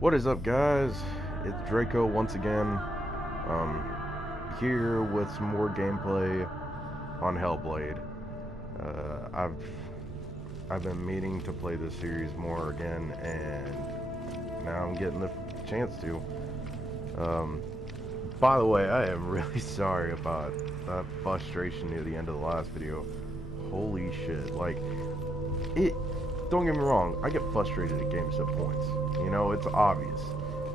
What is up, guys? It's DRACO once again, um, here with some more gameplay on Hellblade. I've been meaning to play this series more again, and now I'm getting the chance to. Um, by the way, I am really sorry about that frustration near the end of the last video. Holy shit! Like, it. Don't get me wrong, I get frustrated at games at points. You know, it's obvious.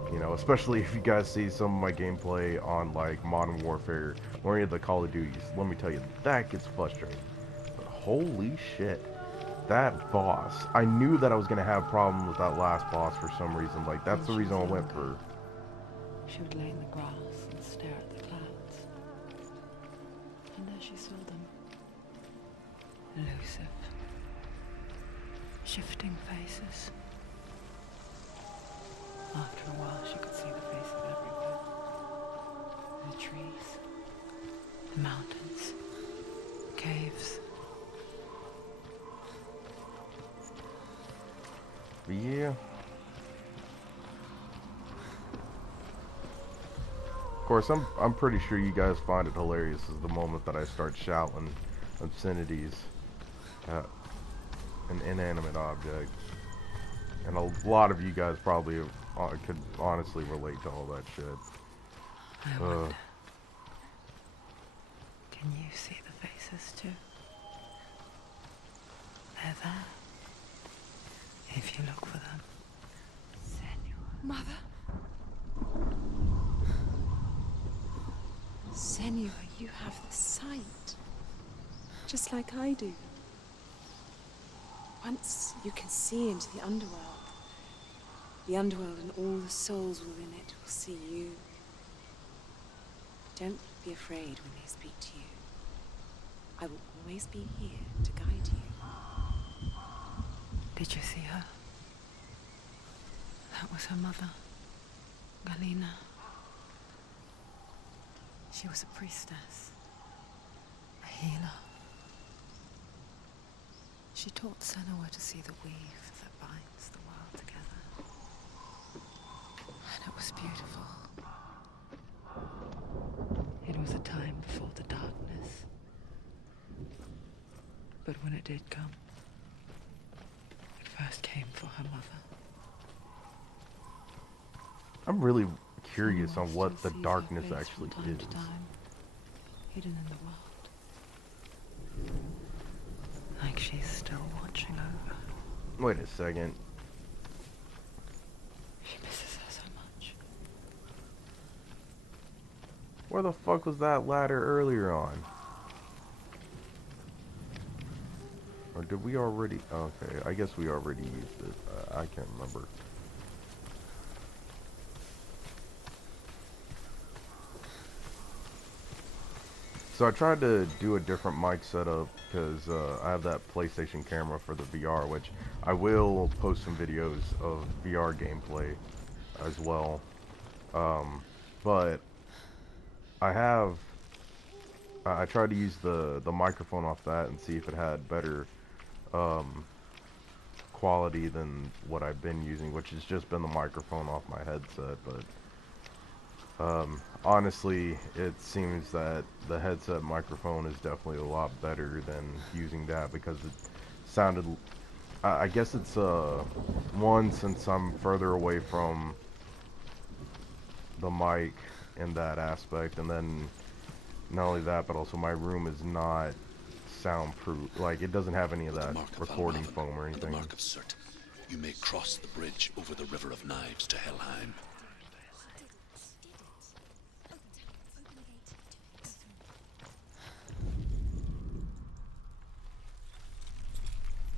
You know, especially if you guys see some of my gameplay on, like, Modern Warfare or any of the Call of Duties. Let me tell you, that gets frustrating. But holy shit. That boss. I knew that I was going to have problems with that last boss for some reason. Like, that's the reason I went for... She would lay in the grass and stare at the clouds. And there she saw them. Elusive. Shifting faces. After a while, she could see the faces everywhere. The trees, the mountains, caves. But yeah. Of course, I'm pretty sure you guys find it hilarious is the moment that I start shouting obscenities at an inanimate object. And a lot of you guys probably could honestly relate to all that shit. I wonder, can you see the faces too? They're there. If you look for them. Senua. Mother? Senua, you have the sight. Just like I do. Once you can see into the underworld and all the souls within it will see you. Don't be afraid when they speak to you. I will always be here to guide you. Did you see her? That was her mother, Galina. She was a priestess, a healer. She taught Senua to see the weave that binds the world together. And it was beautiful. It was a time before the darkness. But when it did come, it first came for her mother. I'm really curious Senua on what the still sees darkness her face actually from time is. to time, hidden in the world. Like she's still watching over. Wait a second. She misses her so much. Where the fuck was that ladder earlier on? Or did we already... Okay, I guess we already used it. I can't remember. So I tried to do a different mic setup because I have that PlayStation camera for the VR, which I will post some videos of VR gameplay as well. But I tried to use the microphone off that and see if it had better quality than what I've been using, which has just been the microphone off my headset. But honestly, it seems that the headset microphone is definitely a lot better than using that because it sounded... I guess it's one, since I'm further away from the mic in that aspect, and then not only that, but also my room is not soundproof. Like, it doesn't have any of that recording foam or anything. The mark of Surt, you may cross the bridge over the River of Knives to Helheim.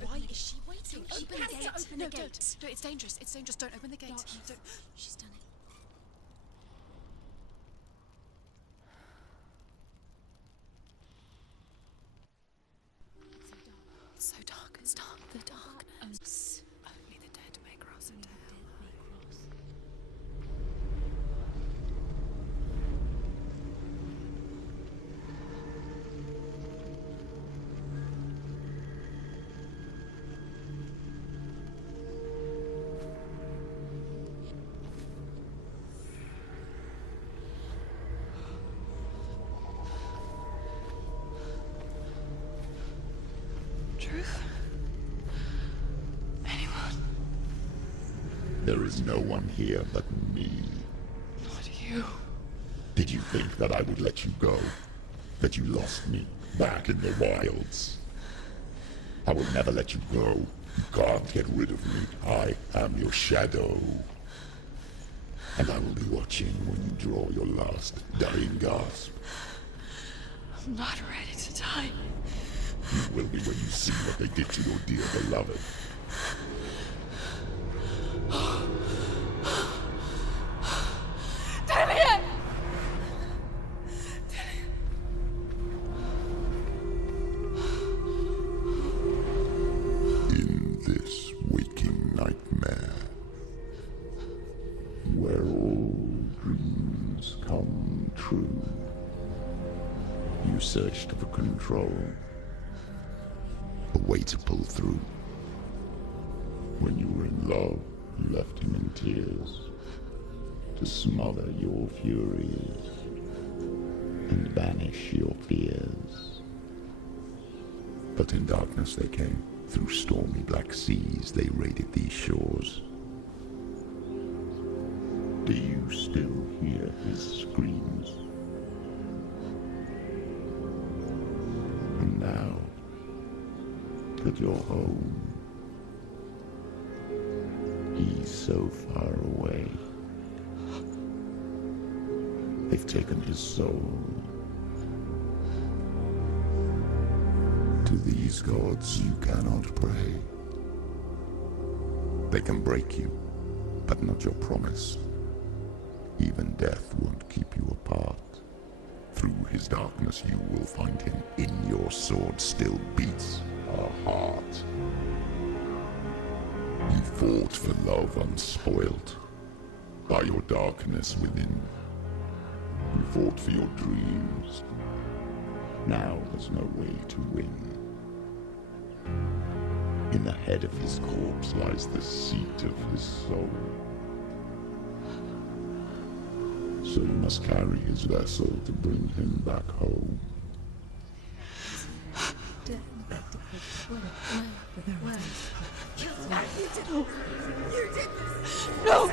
Why is she waiting? Open the gate. Open the gate. No, it's dangerous. It's dangerous. Don't open the gate. Don't. She's done it. It's so dark. It's dark. The darkness. Only the dead may cross into hell. There is no one here but me. Not you. Did you think that I would let you go? That you lost me back in the wilds? I will never let you go. You can't get rid of me. I am your shadow. And I will be watching when you draw your last dying gasp. I'm not ready to die. You will be when you see what they did to your dear beloved. Damien! In this waking nightmare, where all dreams come true, you searched for control, a way to pull through. When you were in love, you left him in tears, to smother your furies and banish your fears. But in darkness they came, through stormy black seas they raided these shores. Do you still hear his screams? And now that you're home, he's so far away. They've taken his soul. To these gods you cannot pray. They can break you, but not your promise. Even death won't keep you apart. Through his darkness you will find him. In your sword still beats a heart. You fought for love unspoilt by your darkness within. You fought for your dreams. Now there's no way to win. In the head of his corpse lies the seat of his soul. So you must carry his vessel to bring him back home. No!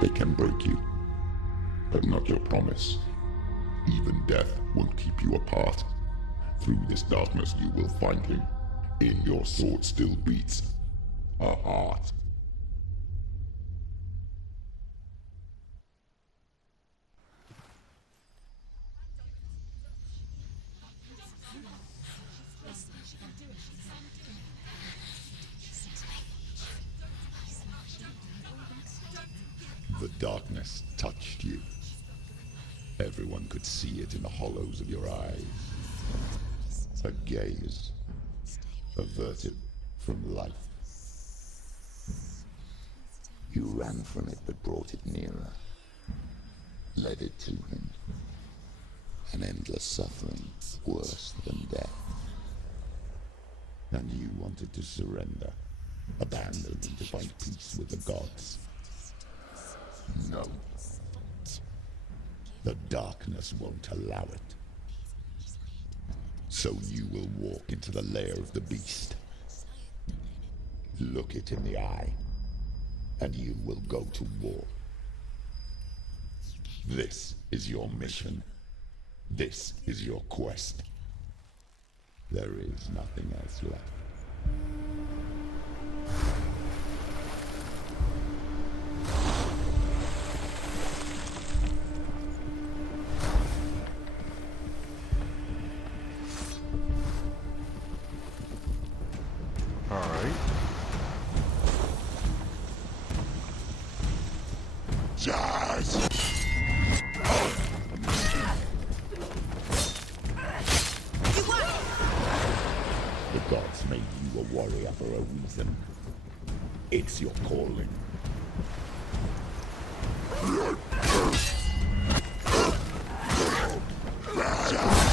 They can break you, but not your promise. Even death won't keep you apart. Through this darkness you will find him. In your sword still beats a heart. The darkness touched you. Everyone could see it in the hollows of your eyes. A gaze averted from life. You ran from it but brought it nearer. Led it to him. An endless suffering worse than death. And you wanted to surrender. Abandon and to find peace with the gods. No. The darkness won't allow it. So you will walk into the lair of the beast. Look it in the eye, and you will go to war. This is your mission. This is your quest. There is nothing else left. Alright. Jazz! The gods made you a warrior for a reason. It's your calling. Jazz!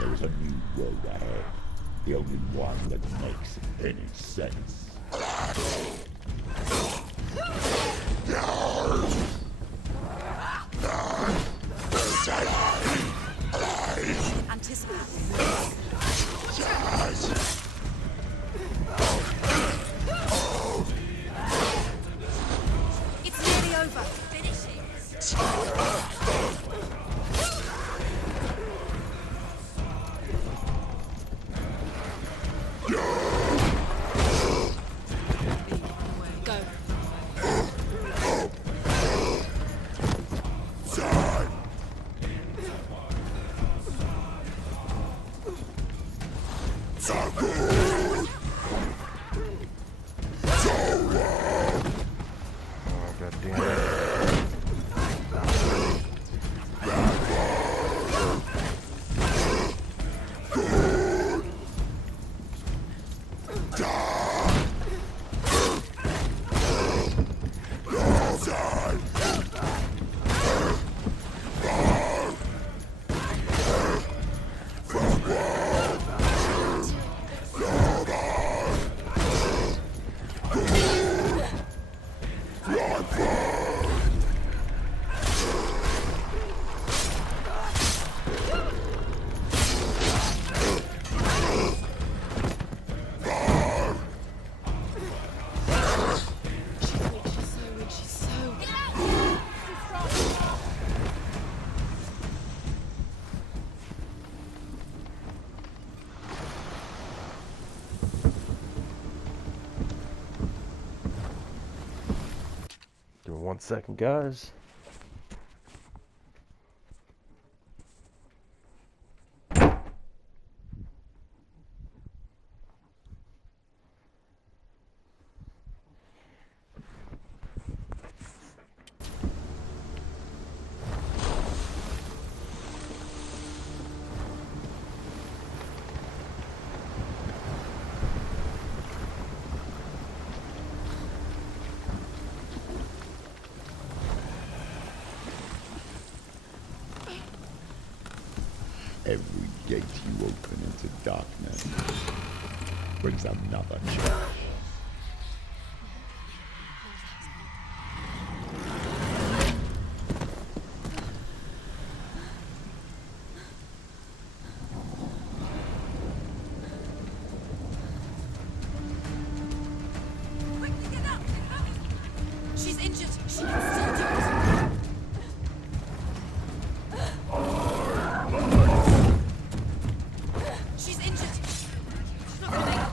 There's a new road ahead. The only one that makes any sense. Anticipate. It's nearly over. Finish it. Go. Oh, God damn it. Give me 1 second, guys. Every gate you open into darkness brings another change. Quickly get up! She's injured. She needs surgery. She's injured. She's not gonna make it.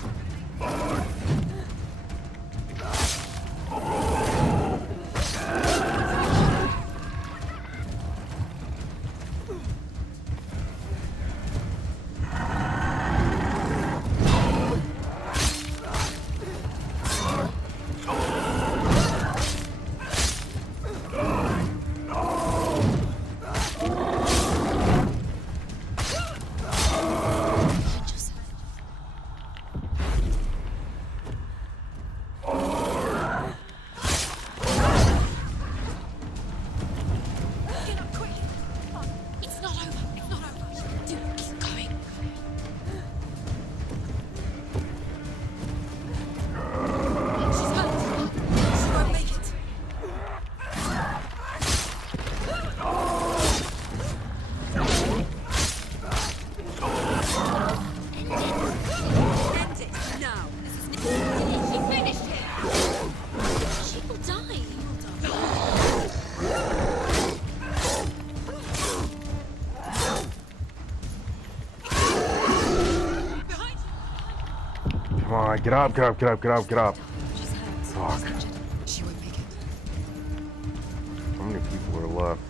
Get up quick. It's not over. It's not over. Dude, keep going. She's hurt. She won't make it. End it now. She finished him. She will die. Behind you. Come on, get up, get up, get up, get up, get up. She's hurt. Fuck. She's injured. She won't make it. How many people are left?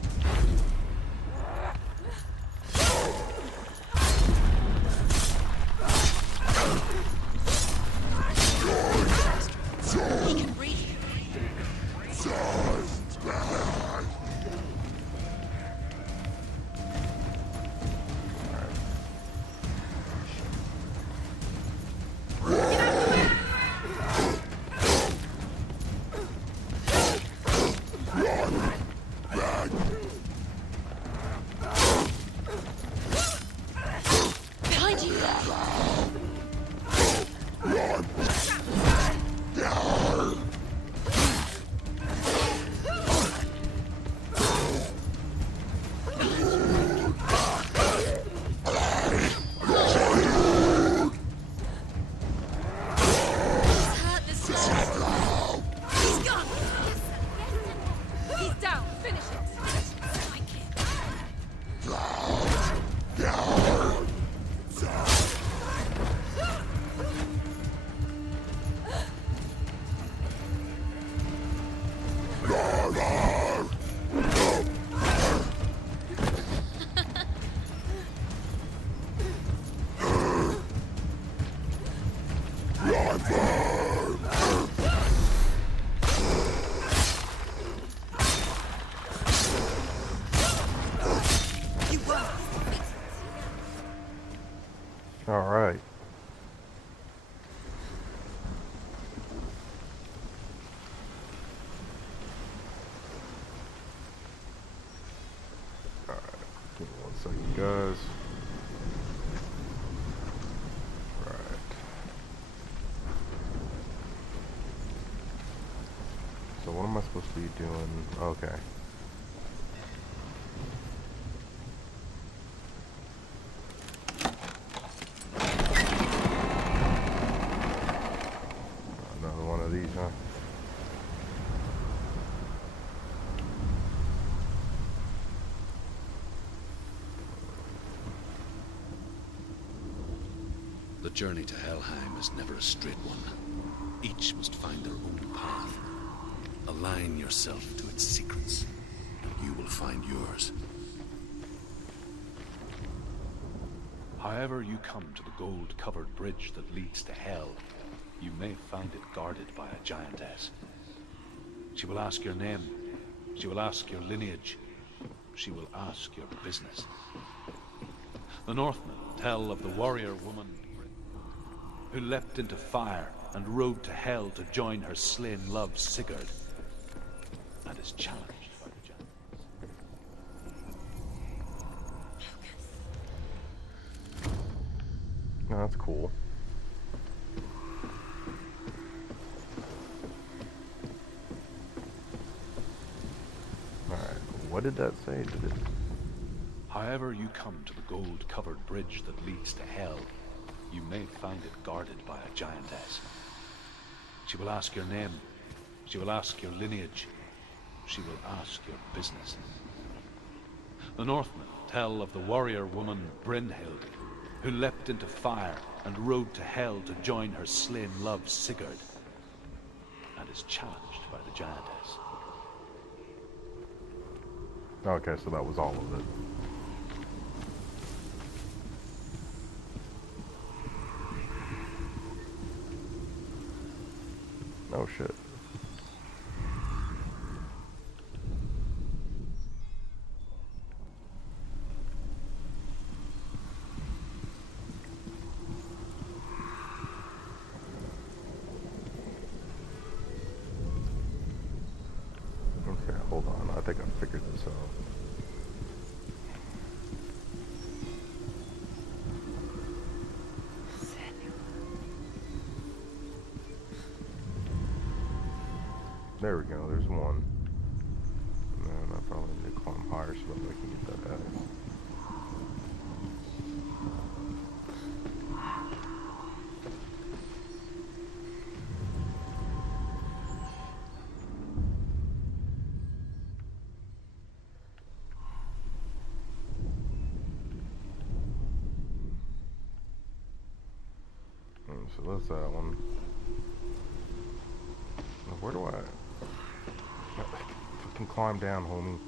He can breathe. Alright. Alright, give me 1 second, guys. Right. So what am I supposed to be doing? Okay. Another one of these, huh? The journey to Helheim is never a straight one. Each must find their own path. Align yourself to its secrets, and you will find yours. However you come to the gold-covered bridge that leads to Hell, you may find it guarded by a giantess. She will ask your name. She will ask your lineage. She will ask your business. The Northmen tell of the warrior woman who leapt into fire and rode to Hell to join her slain love Sigurd, and is challenged by the giants. No, that's cool. Alright, what did that say? Did it... However you come to the gold-covered bridge that leads to Hell, you may find it guarded by a giantess. She will ask your name. She will ask your lineage. She will ask your business. The Northmen tell of the warrior woman Brynhild, who leapt into fire and rode to Hell to join her slain love Sigurd, and is challenged by the giantess. Okay, so that was all of it. Oh shit. Okay, hold on. I think I figured this out. There we go, there's one. And I probably need to climb higher so that I can get that axe. So that's that one. Now where do I fucking climb down, homie?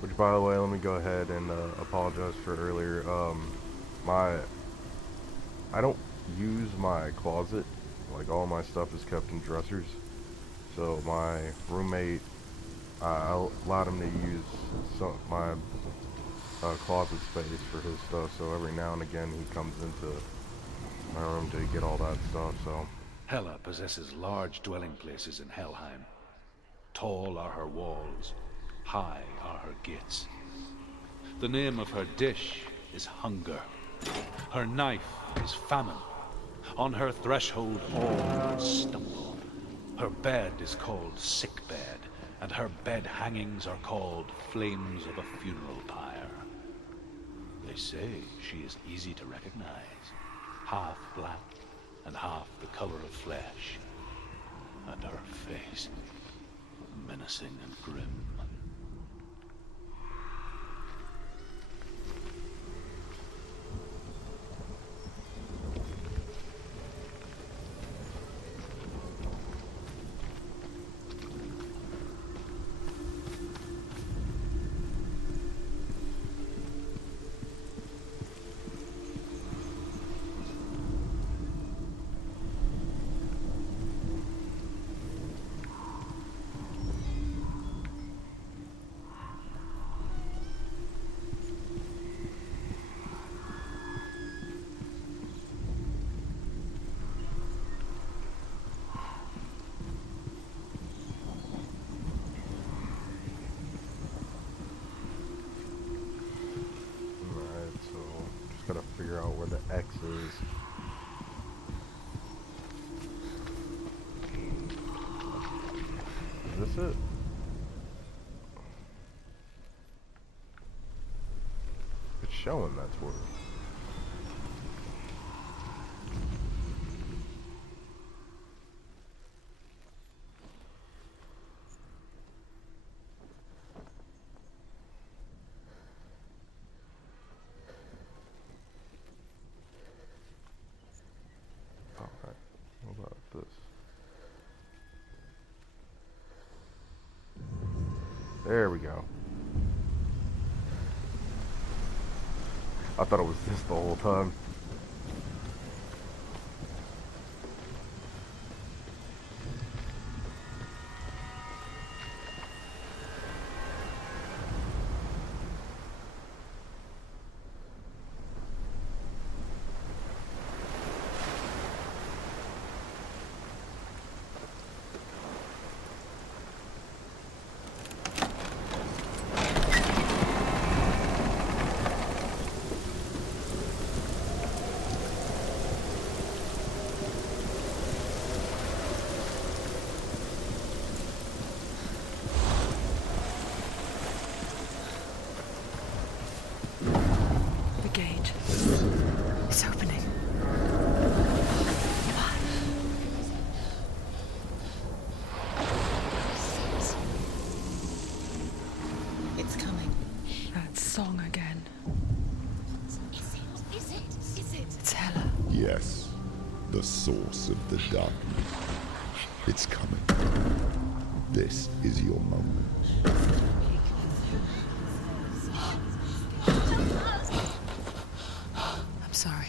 Which, by the way, let me go ahead and apologize for earlier. I don't use my closet. Like, all my stuff is kept in dressers. So my roommate, I allowed him to use my closet space for his stuff. So every now and again he comes into my room to get all that stuff. So Hela possesses large dwelling places in Helheim. Tall are her walls, high are her gates. The name of her dish is hunger. Her knife is famine. On her threshold all stumble. Her bed is called sick bed, and her bed hangings are called flames of a funeral pyre. They say she is easy to recognize, half black and half the color of flesh, and her face menacing and grim. Is this it? It's showing that's where. Alright, what about this? There we go. I thought it was this the whole time. The gate. It's opening. It's coming. That song again. Is it? It's Hella. Yes, the source of the darkness. It's coming. This is your moment. I'm sorry.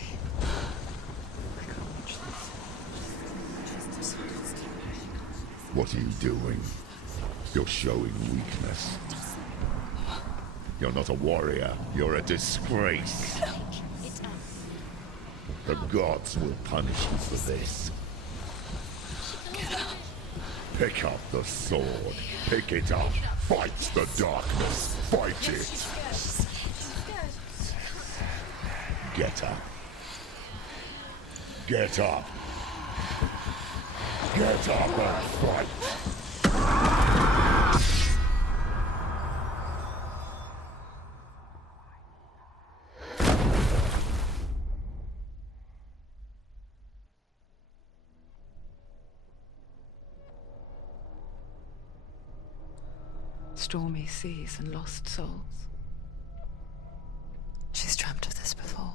What are you doing? You're showing weakness. You're not a warrior. You're a disgrace. The gods will punish you for this. Pick up the sword. Pick it up. Fight the darkness. Fight it. Get up. Get up. Get up and fight. Stormy seas and lost souls. She's dreamt of this before.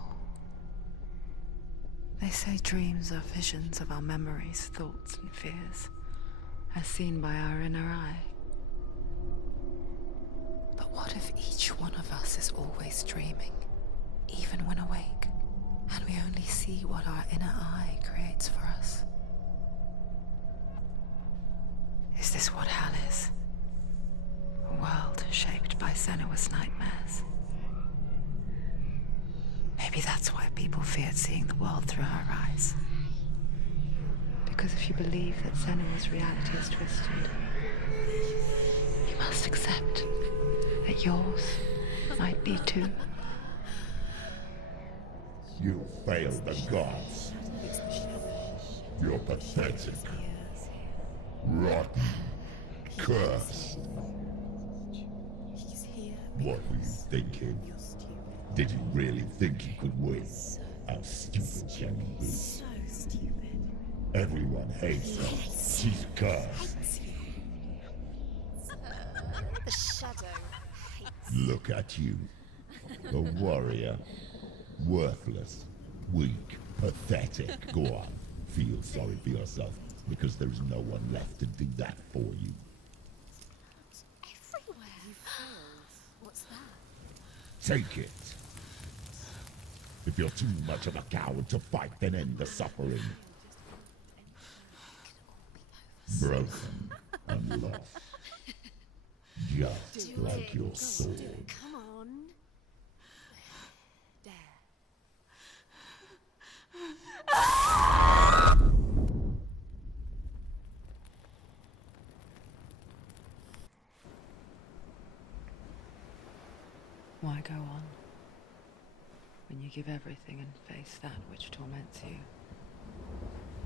They say dreams are visions of our memories, thoughts, and fears, as seen by our inner eye. But what if each one of us is always dreaming, even when awake, and we only see what our inner eye creates for us? Is this what hell is? A world shaped by Senua's nightmares. Maybe that's why people feared seeing the world through her eyes. Because if you believe that Senua's reality is twisted, you must accept that yours might be too. You failed the gods. You're pathetic. Rotten. Cursed. What were you thinking? Did you really think you could win? How stupid can you be? So stupid. Everyone hates her. She's cursed. The shadow hates. Look at you. A warrior. Worthless. Weak. Pathetic. Go on. Feel sorry for yourself, because there is no one left to do that for you. Everywhere. You failed. What's that? Take it. If you're too much of a coward to fight, then end the suffering. Broken and lost. Just like your sword. Come on. There. Why go on? When you give everything and face that which torments you,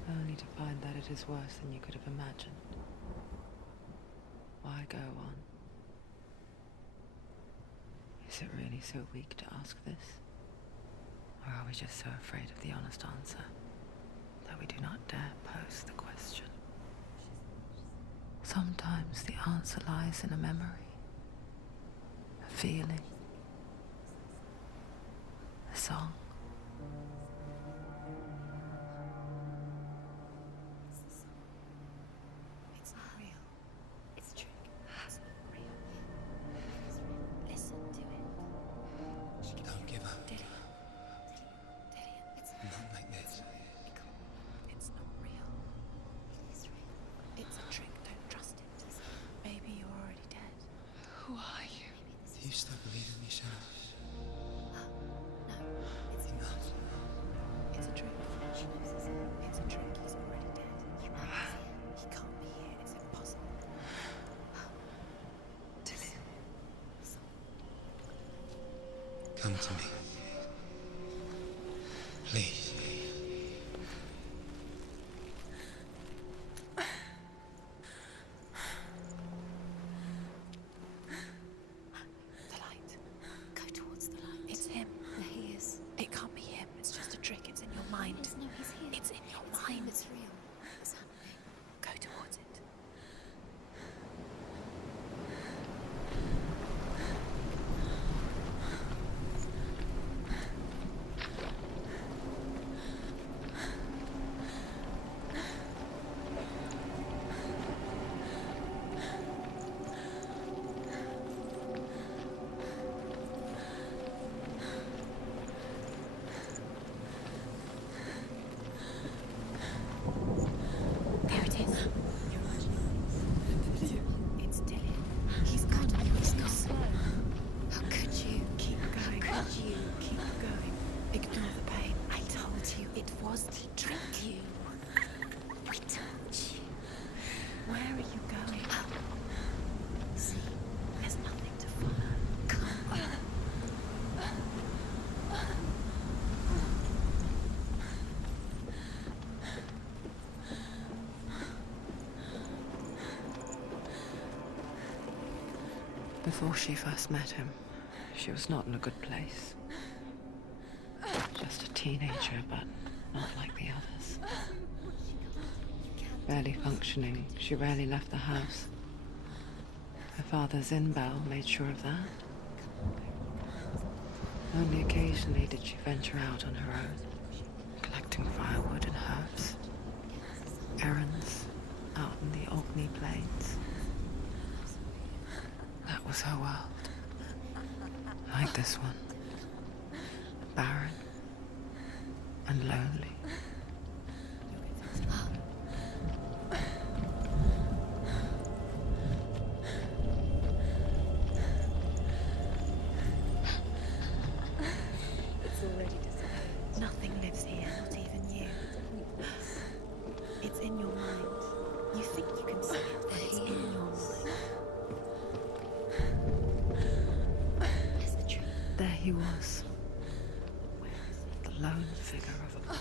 only to find that it is worse than you could have imagined. Why go on? Is it really so weak to ask this? Or are we just so afraid of the honest answer that we do not dare pose the question? Sometimes the answer lies in a memory, a feeling, a song. It's not real. It's a trick. It's not real. Listen to it. Don't give up. Dillian. It's Not like this. It's not real. It is real. It's a trick. Don't trust it. Maybe you're already dead. Who are you? Do you still believe in me, Senua? No, it's Enough. It's a trick. It's a trick. He's already dead. He can't be here. It's impossible. Dillian. Come to me. Please. The light. Go towards the light. It's him. There he is. It can't be him. It's just a trick. It's in your mind. No, he's here. It's in your mind. It's real. It's happening. Go towards it. There it is. It's Dillian. He's come. He's not slow. How could you? Keep going. How could you? Keep going. Ignore the pain. I told you it was to trick you. We told you. Where are you going? See, there's nothing to follow. Come on. Before she first met him, she was not in a good place. Just a teenager, but not like the others. Barely functioning, she rarely left the house. Her father's in-bell made sure of that. Only occasionally did she venture out on her own, collecting firewood and herbs. Errands out in the Orkney Plains. That was her world. Like this one. Barren and lonely. It's already decided. Nothing lives here, not even you. It's in your mind. You think you can see it, but it's in your mind. There he was. The lone figure of a boy.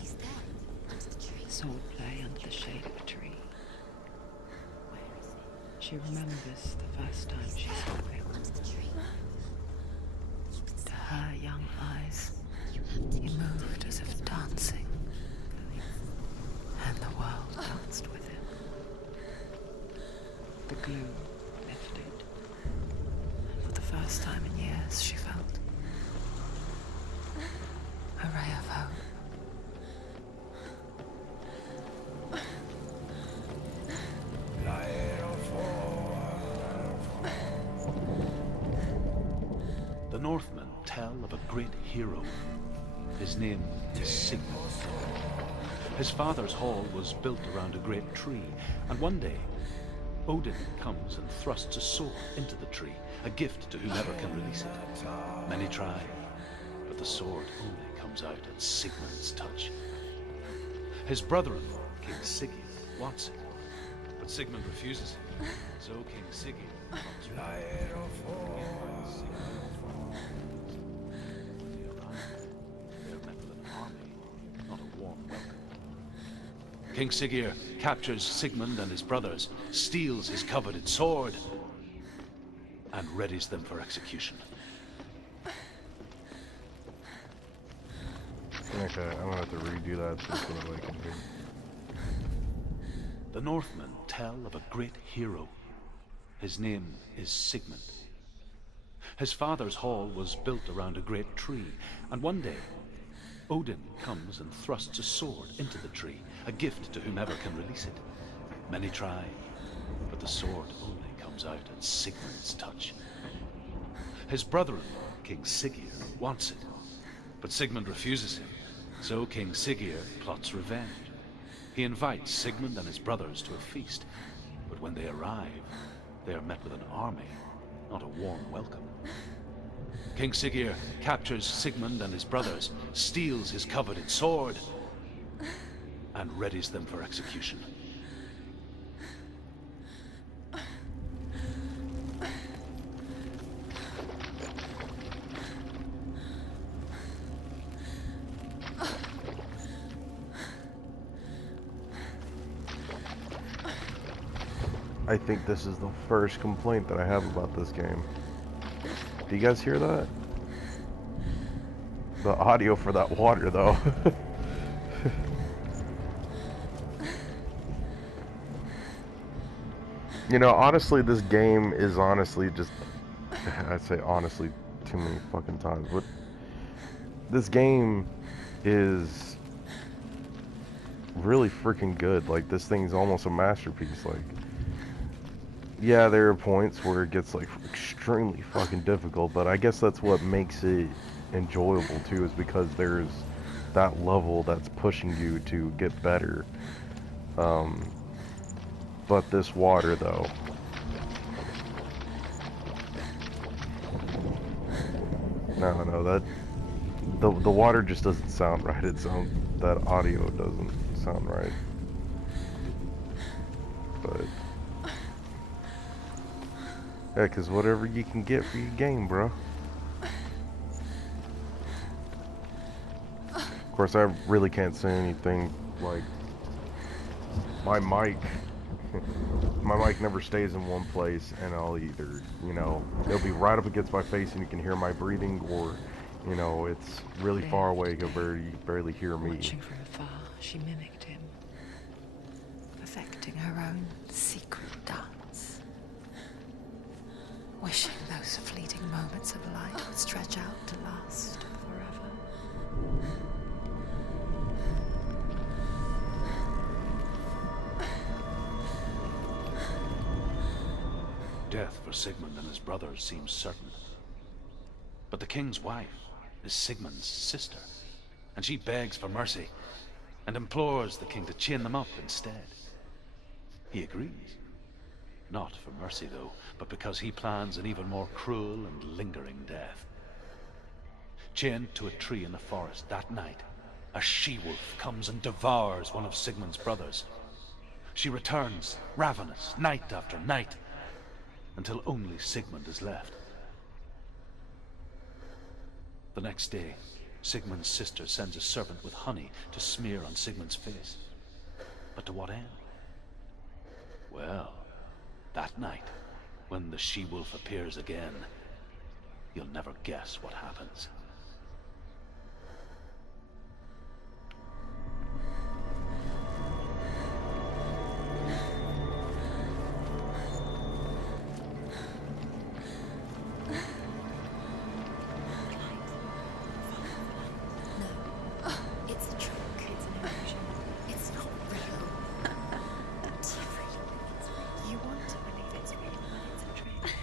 He's there, under the tree. Swordplay under the shade of a tree. Where is he? She remembers the first time she saw him. Under the tree. To her young eyes, he moved as if dancing. And the world danced with him. The gloom lifted. And for the first time in years, she felt a ray of hope. The Northmen tell of a great hero. His name is Sigmund. His father's hall was built around a great tree, and one day, Odin comes and thrusts a sword into the tree, a gift to whomever can release it. Many try, but the sword only comes out at Sigmund's touch. His brother-in-law, King Sigurd, wants it, but Sigmund refuses it. So King Sigurd comes King Siggeir captures Sigmund and his brothers, steals his coveted sword, and readies them for execution. Okay, I'm gonna have to redo that just so that I can hear. The Northmen tell of a great hero. His name is Sigmund. His father's hall was built around a great tree, and one day, Odin comes and thrusts a sword into the tree, a gift to whomever can release it. Many try, but the sword only comes out at Sigmund's touch. His brother-in-law, King Siggeir, wants it, but Sigmund refuses him, so King Siggeir plots revenge. He invites Sigmund and his brothers to a feast, but when they arrive, they are met with an army, not a warm welcome. King Siggeir captures Sigmund and his brothers, steals his coveted sword, and readies them for execution. I think this is the first complaint that I have about this game. Do you guys hear that? The audio for that water, though. You know, honestly, this game is honestly just... I say honestly too many fucking times, but... This game is... really freaking good. Like, this thing's almost a masterpiece, like... Yeah, there are points where it gets, like, extremely fucking difficult, but I guess that's what makes it enjoyable, too, is because there's that level that's pushing you to get better. But this water, though... No, that... The water just doesn't sound right. It sounds... That audio doesn't sound right. But... Yeah, because whatever you can get for your game, bro. Of course, I really can't say anything, like... My mic... My mic never stays in one place, and I'll either, you know... It'll be right up against my face and you can hear my breathing, or... You know, it's really far away, you can barely hear me. Watching from afar, she mimicked him, perfecting her own secret dance. Wishing those fleeting moments of light would stretch out to last forever. Death for Sigmund and his brothers seems certain. But the king's wife is Sigmund's sister, and she begs for mercy and implores the king to chain them up instead. He agrees. Not for mercy, though, but because he plans an even more cruel and lingering death. Chained to a tree in the forest that night, a she-wolf comes and devours one of Sigmund's brothers. She returns, ravenous, night after night, until only Sigmund is left. The next day, Sigmund's sister sends a servant with honey to smear on Sigmund's face. But to what end? Well, that night, when the she-wolf appears again, you'll never guess what happens. It's a trick. It's an illusion. It's not real. Do you really believe it's real? You want to believe it's real, but it's a trick.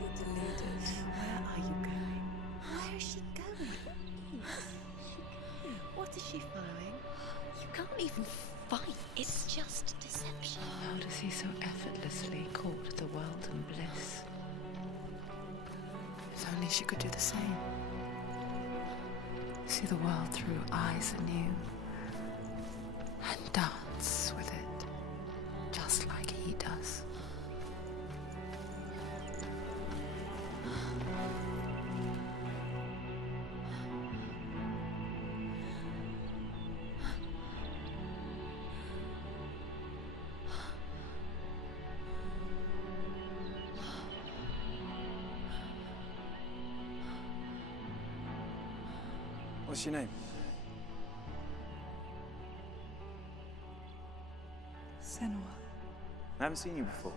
You're deluded. Where are you going? Where is she going? What is she following? You can't even fight. It's just deception. How does he so effortlessly court the world and bliss? If only she could do the same. See the world through eyes anew and dance with it, just like he does. What's your name? Senua. I haven't seen you before.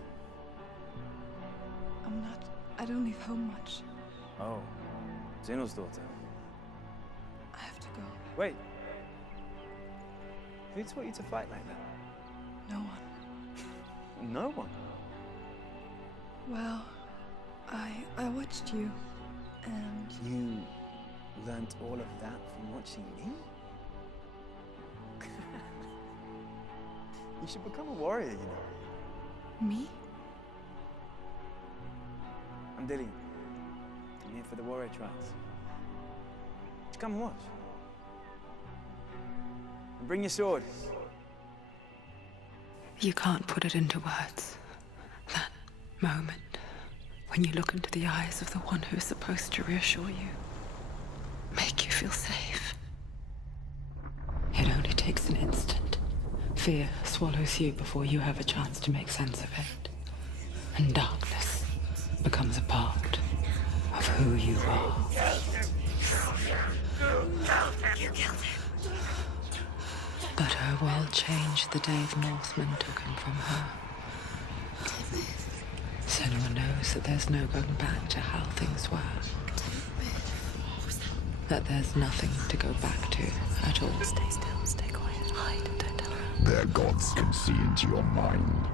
I don't leave home much. Oh, Zenua's daughter. I have to go. Wait. Who taught you to fight like that? No one. No one? Well, I watched you, and... You learnt all of that from watching me? You should become a warrior, you know. Me? I'm Dillian. I'm here for the warrior trials. Just come and watch. And bring your sword. You can't put it into words. That moment when you look into the eyes of the one who is supposed to reassure you, make you feel safe. It only takes an instant. Fear swallows you before you have a chance to make sense of it. And darkness becomes a part of who you are. You killed him. But her world changed the day the Northmen took him from her. Senua knows that there's no going back to how things were. That there's nothing to go back to at all. Stay still, stay quiet, hide, don't tell her. Their gods can see into your mind.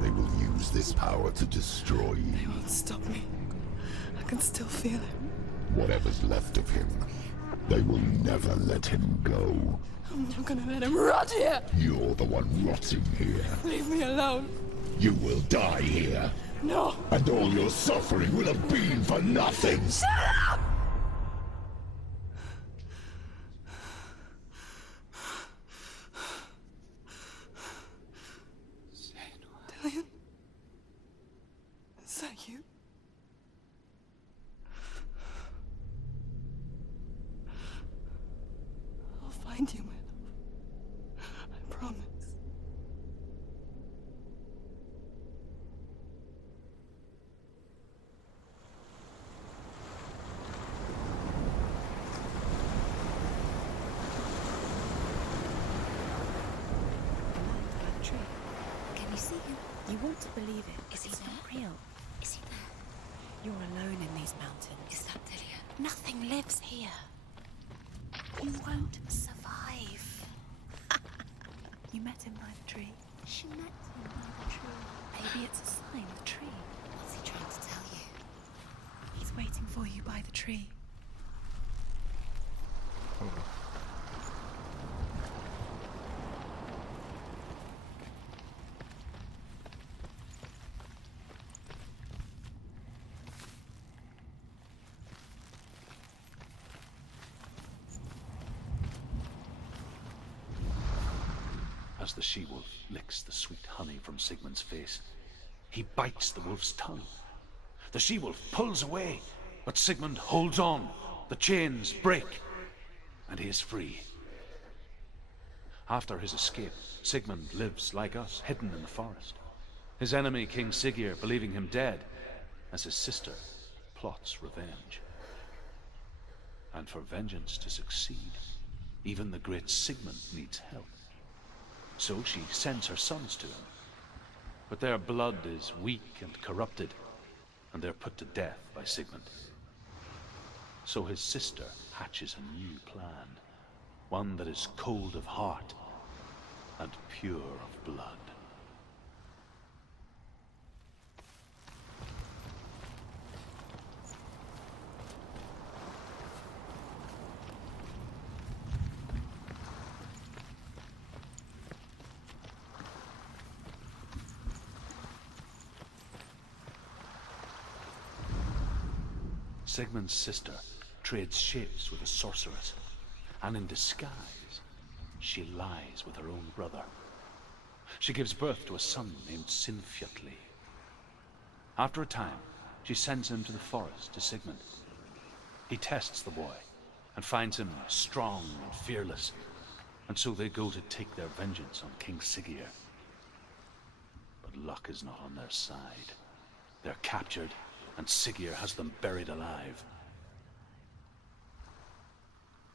They will use this power to destroy you. They won't stop me. I can still feel him. Whatever's left of him, they will never let him go. I'm not gonna let him rot here. You're the one rotting here. Leave me alone. You will die here. No. And all your suffering will have been for nothing. Shut up! Dillian? Is that you? I'll find you, my love. I promise. Can you see him? You want to believe it. Is he not real? Is he there? You're alone in these mountains. Is that Dillian? Nothing lives here. You won't survive. You met him by the tree. She met him by the tree. Maybe it's a sign, the tree. What's he trying to tell you? He's waiting for you by the tree. As the she-wolf licks the sweet honey from Sigmund's face, he bites the wolf's tongue. The she-wolf pulls away, but Sigmund holds on. The chains break, and he is free. After his escape, Sigmund lives like us, hidden in the forest. His enemy, King Siggeir, believing him dead, as his sister plots revenge. And for vengeance to succeed, even the great Sigmund needs help. So she sends her sons to him. But their blood is weak and corrupted, and they're put to death by Sigmund. So his sister hatches a new plan, one that is cold of heart and pure of blood. Sigmund's sister trades shapes with a sorceress, and in disguise, she lies with her own brother. She gives birth to a son named Sinfjotli. After a time, she sends him to the forest to Sigmund. He tests the boy and finds him strong and fearless, and so they go to take their vengeance on King Siggeir. But luck is not on their side. They're captured, and Siggeir has them buried alive.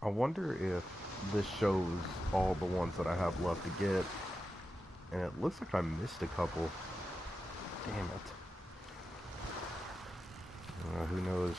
I wonder if this shows all the ones that I have left to get. And it looks like I missed a couple. Damn it. Who knows?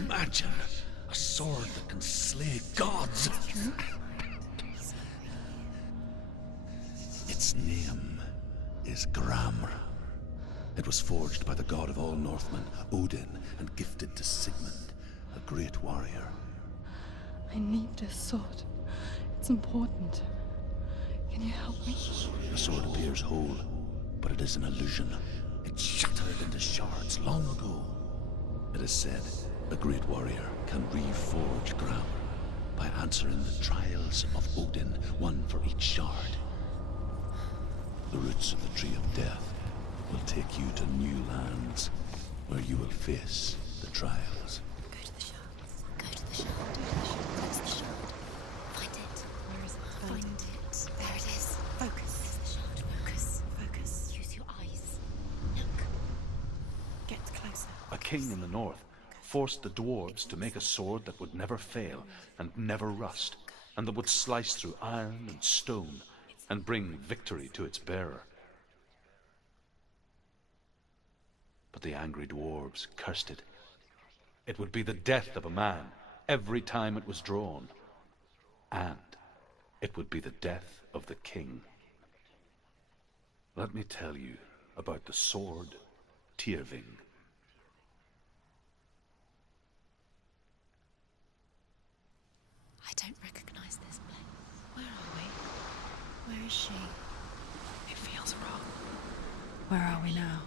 Imagine a sword that can slay gods. Its name is Gramr. It was forged by the god of all Northmen, Odin, and gifted to Sigmund, a great warrior. I need this sword. It's important. Can you help me? The sword appears whole, but it is an illusion. It shattered into shards long ago. It is said a great warrior can reforge Gramr by answering the trials of Odin, one for each shard. The roots of the Tree of Death will take you to new lands, where you will face the trials. Go to the shard. Go to the shard. Where's the shard? Find it. Where is it? Find it. There it is. Focus. There's the shard. Focus. Focus. Use your eyes. Look. Get closer. A king in the north forced the dwarves to make a sword that would never fail and never rust, and that would slice through iron and stone and bring victory to its bearer. But the angry dwarves cursed it. It would be the death of a man every time it was drawn, and it would be the death of the king. Let me tell you about the sword Tyrving. I don't recognize this place. Where are we? Where is she? It feels wrong. Where are we now?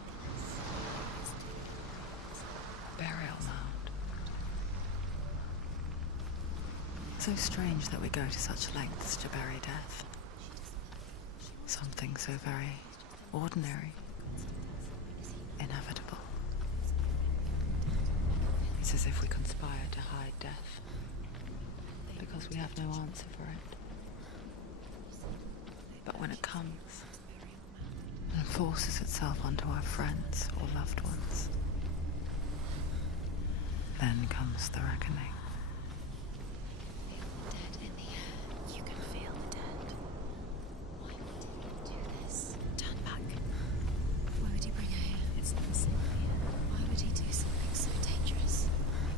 Burial mound. So strange that we go to such lengths to bury death. Something so very ordinary, inevitable. It's as if we conspire to hide death, because we have no answer for it. But when it comes and forces itself onto our friends or loved ones, then comes the reckoning. Dead in the air. You can feel the dead. Why would he do this? Turn back. Why would he bring her here? It's not safe here. Why would he do something so dangerous?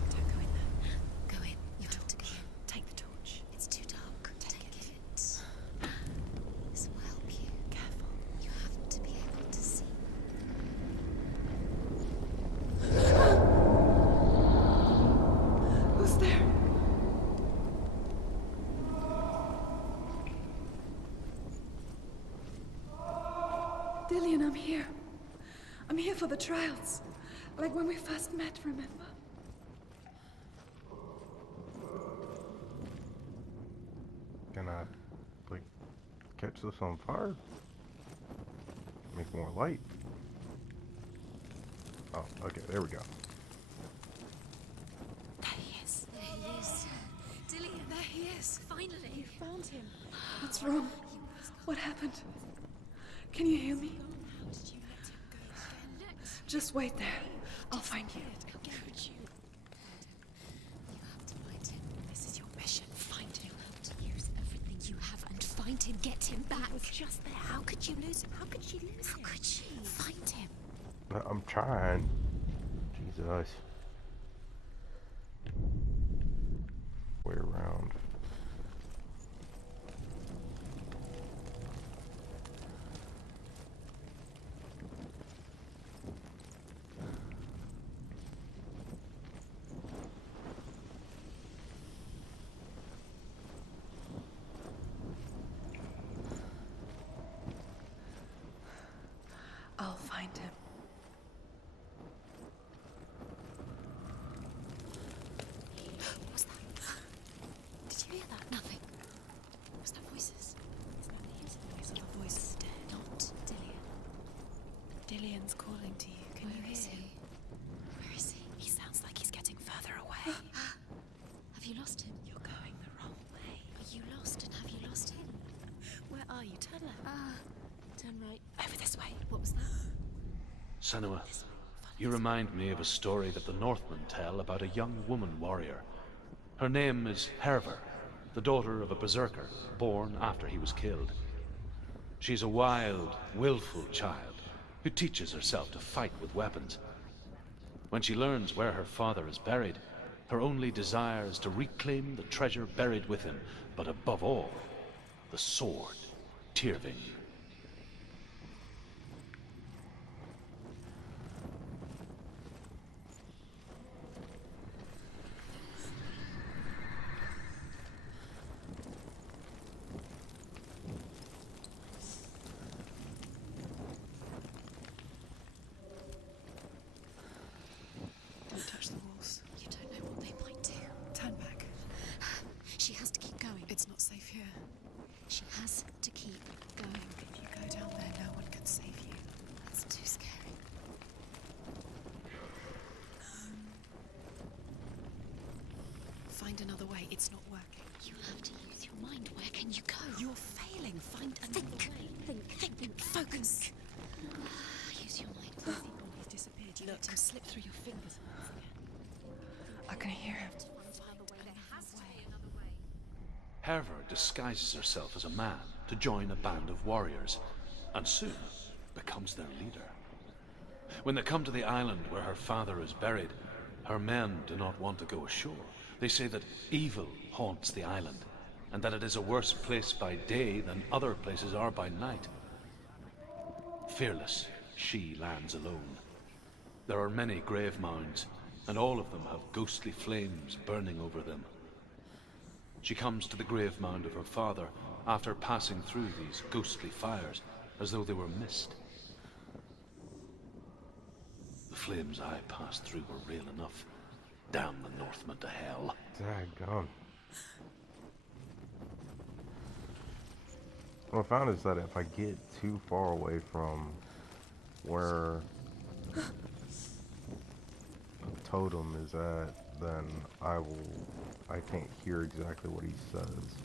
Don't go in there. Go in. You have to go in. Take the torch. It's too dark. Take it. This will help you. Careful. You have to be able to see. Who's there? Dillian, I'm here. I'm here for the trials. Like when we first met, remember? Can I, like, catch this on fire? Make more light. Oh, okay, there we go. There he is. There he is. Dillian, there he is. Finally. You found him. What's wrong? What happened? Can you hear me? How did you let him go again? Just wait there. I'll find you. How could you? You have to find him. This is your mission. Find him. You have to use everything you have and find him. Get him back. He was just there. How could you lose him? How could she lose him? How could she? Find him. I'm trying. Jesus. way around. I'll find him. What was that? Did you hear that? Nothing. Was that voices? It's not his voice. Your voice is dead. Not Dillian. Dillian's calling to you. Can you hear him? Where is he? He sounds like he's getting further away. Have you lost him? You're going the wrong way. Are you lost, and have you lost him? Where are you? Turn left. Turn right. Over this way. What was that? Senua, you remind me of a story that the Northmen tell about a young woman warrior. Her name is Herver, the daughter of a berserker, born after he was killed. She's a wild, willful child who teaches herself to fight with weapons. When she learns where her father is buried, her only desire is to reclaim the treasure buried with him, but above all, the sword, Tyrving. Don't touch the walls. You don't know what they might do. Turn back. She has to keep going. It's not safe here. She has to keep going. If you go down there, no one can save you. That's too scary. Find another way. It's not working. You have to use your mind. Where can you go? You're failing. Find another way. Think. Focus. Use your mind. I think he's disappeared. You let him slip through your fingers. I can hear him. Herver disguises herself as a man to join a band of warriors, and soon becomes their leader. When they come to the island where her father is buried, her men do not want to go ashore. They say that evil haunts the island, and that it is a worse place by day than other places are by night. Fearless, she lands alone. There are many grave mounds, and all of them have ghostly flames burning over them. She comes to the grave mound of her father after passing through these ghostly fires, as though they were mist. The flames I passed through were real enough. Damn the Northmen to hell. Daggone. What I found is that if I get too far away from where the totem is at, then I can't hear exactly what he says,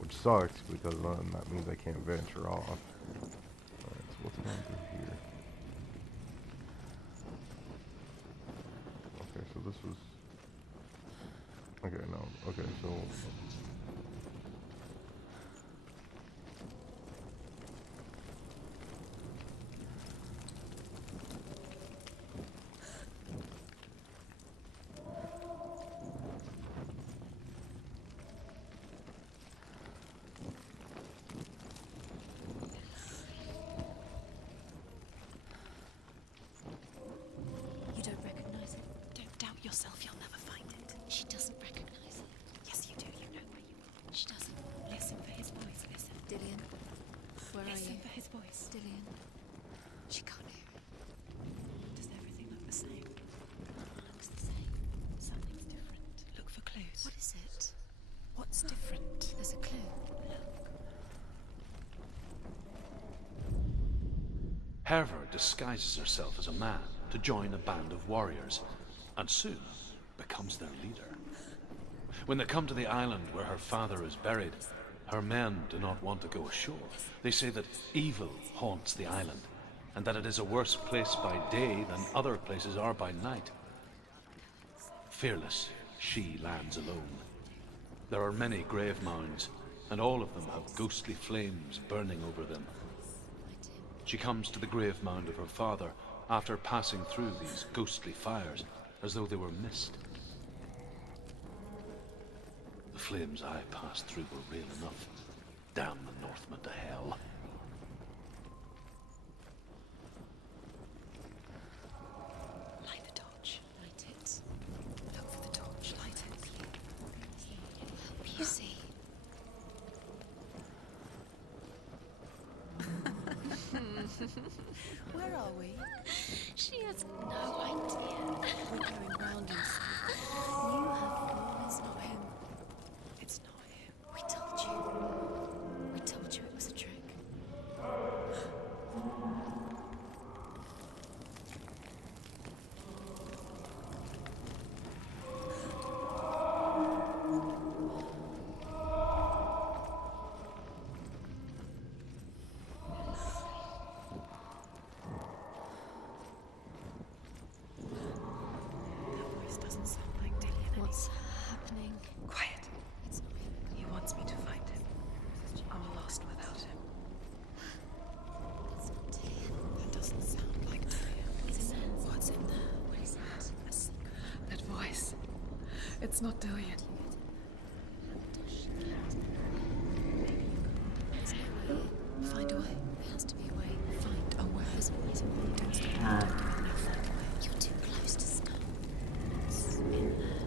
which sucks because then that means I can't venture off. Alright, so what's going through here? Okay, so this was... Okay, no. Okay, so... You don't recognize it? Don't doubt yourself, you'll never find it. She doesn't recognize it. Yes, you do. You know where you are. She doesn't. Listen for his voice. Listen. Dillian, where are you? Listen for his voice. Dillian. She can't hear it. Does everything look the same? It looks the same. Something's different. Look for clues. What is it? What's different? There's a clue. Look. Herver disguises herself as a man to join a band of warriors, and soon becomes their leader. When they come to the island where her father is buried, her men do not want to go ashore. They say that evil haunts the island, and that it is a worse place by day than other places are by night. Fearless, she lands alone. There are many grave mounds, and all of them have ghostly flames burning over them. She comes to the grave mound of her father after passing through these ghostly fires, as though they were mist. The flames I passed through were real enough. Damn the Northmen to hell. Light the torch. Light it. Look for the torch. Light it. It'll help you see. Where are we? She has no idea. We're going round in circles. You have fallen. It's not him. It's not him. We told you. We told you it was a trick. Doesn't sound like Dillian. What's happening? Quiet. It's not him. He wants me to find him. I'm lost without him. That's not Dillian. That doesn't sound like Dillian. What's in there? What is it? A secret. That voice. It's not Dillian. There's no way. Find a way. There has to be a way. Find a way. There's always a way. Don't stop. Don't do it. No, find a way. You're too close to snow. In there.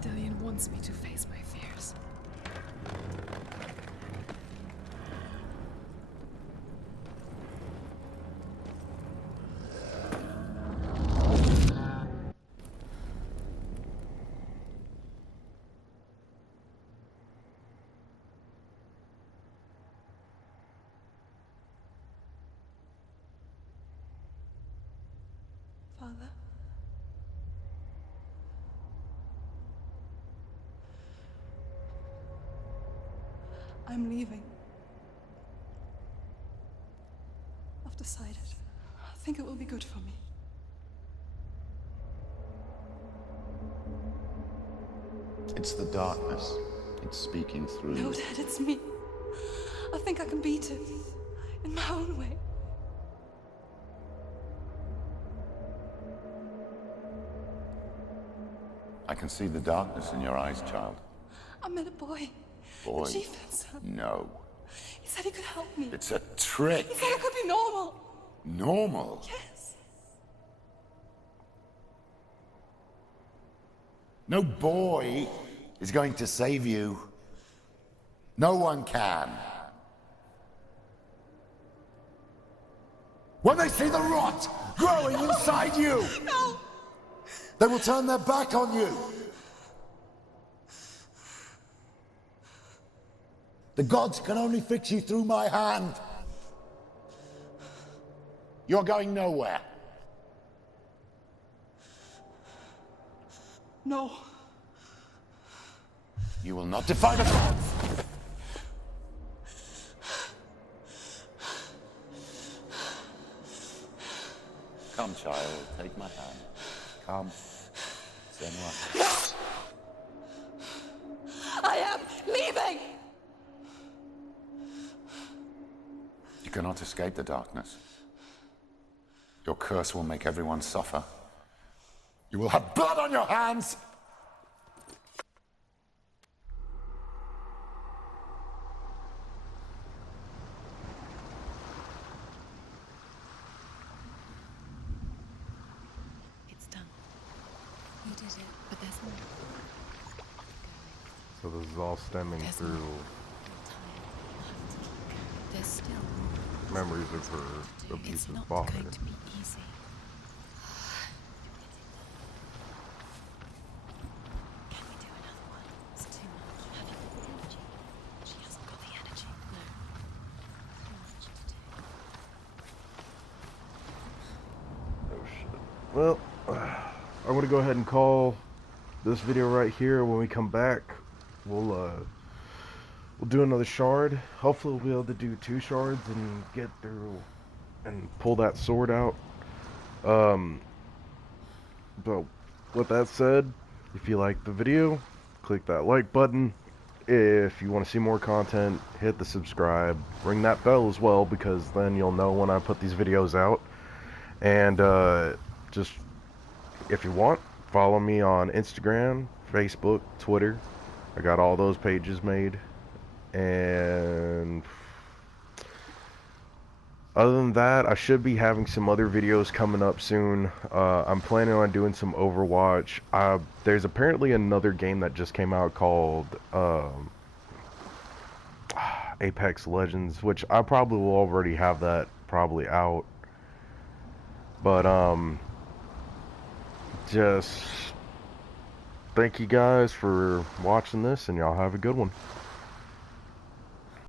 Dillian wants me to face my fears. Father? I'm leaving. I've decided. I think it will be good for me. It's the darkness. It's speaking through No, you. Dad, it's me. I think I can beat it. In my own way. I can see the darkness in your eyes, child. I met a boy. Boy. The chieftain's son. No. He said he could help me. It's a trick. He said I could be normal. Normal? Yes. No boy is going to save you. No one can. When they see the rot growing inside you, No. they will turn their back on you. The gods can only fix you through my hand. You're going nowhere. No. You will not defy the gods. Come, child, take my hand. Come. Senua. I am leaving! You cannot escape the darkness. Your curse will make everyone suffer. You will have blood on your hands! It's done. You did it, but there's more. So this is all stemming There's through more. You're tired. You'll have to keep going. There's still more. memories of her It's abusive not father. going to be easy. Can we do another one? It's too much. Have you got the energy? She hasn't got the energy. No. Too much to do. Oh shit. Well, I'm gonna go ahead and call this video right here. When we come back, we'll do another shard. Hopefully we'll be able to do 2 shards and get through and pull that sword out. But with that said, if you like the video, click that like button. If you want to see more content, hit the subscribe. Ring that bell as well, because then you'll know when I put these videos out. And just, if you want, follow me on Instagram, Facebook, Twitter. I got all those pages made. And other than that, I should be having some other videos coming up soon. I'm planning on doing some Overwatch. There's apparently another game that just came out called Apex Legends, which I probably will already have that probably out. But just thank you guys for watching this, and y'all have a good one.